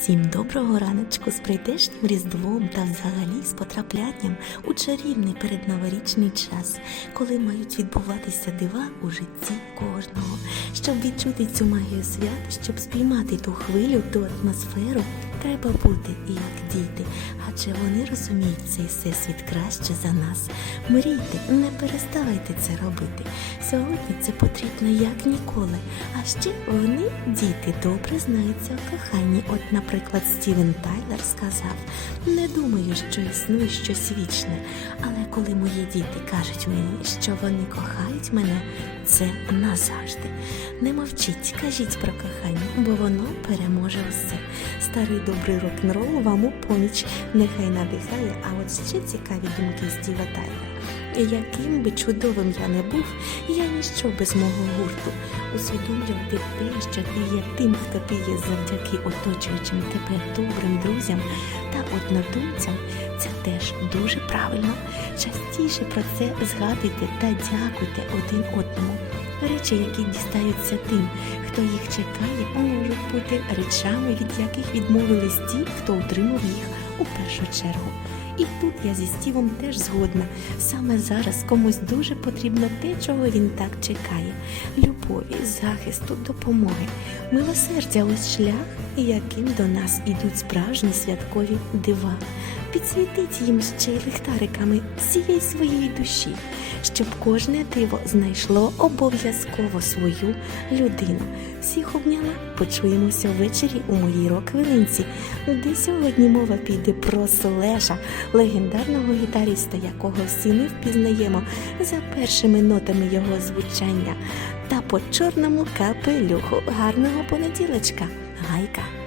Всім доброго раночку з прийдешнім різдвом та взагалі з потраплянням у чарівний передноворічний час, коли мають відбуватися дива у житті кожного, щоб відчути цю магію свят, щоб спіймати ту хвилю, ту атмосферу, треба бути як діти, адже вони розуміють цей всесвіт краще за нас. Мрійте, не переставайте це робити. Сьогодні це потрібно як ніколи. А ще вони, діти, добре знаються у коханні. От, наприклад, Стівен Тайлер сказав: не думаю, що існує щось вічне, але коли мої діти кажуть мені, що вони кохають мене, це назавжди. Не мовчіть, кажіть про кохання, бо воно переможе все. Старий добрий рок-н-рол вам у поміч, нехай надихає, а от ще цікаві думки Стіва Тайлера. Яким би чудовим я не був, я ніщо без мого гурту. Усвідомлювати те, що ти є тим, хто ти є завдяки оточуючим тебе добрим друзям та однодумцям, це теж дуже правильно. Частіше про це згадуйте та дякуйте один одному. Речі, які дістаються тим, хто їх чекає, можуть бути речами, від яких відмовились ті, хто отримав їх у першу чергу. І тут я зі Стівом теж згодна. Саме зараз комусь дуже потрібно те, чого він так чекає: любові, захисту, допомоги, милосердя ось шлях, яким до нас ідуть справжні святкові дива. Підсвітить їм ще й ліхтариками всієї своєї душі, щоб кожне диво знайшло обов'язково свою людину. Всіх обняла, почуємося ввечері у моїй рок-хвилинці, де сьогодні мова піде про Слеша, легендарного гітариста, якого всі ми впізнаємо за першими нотами його звучання, та по чорному капелюху гарного понеділочка. 可以改。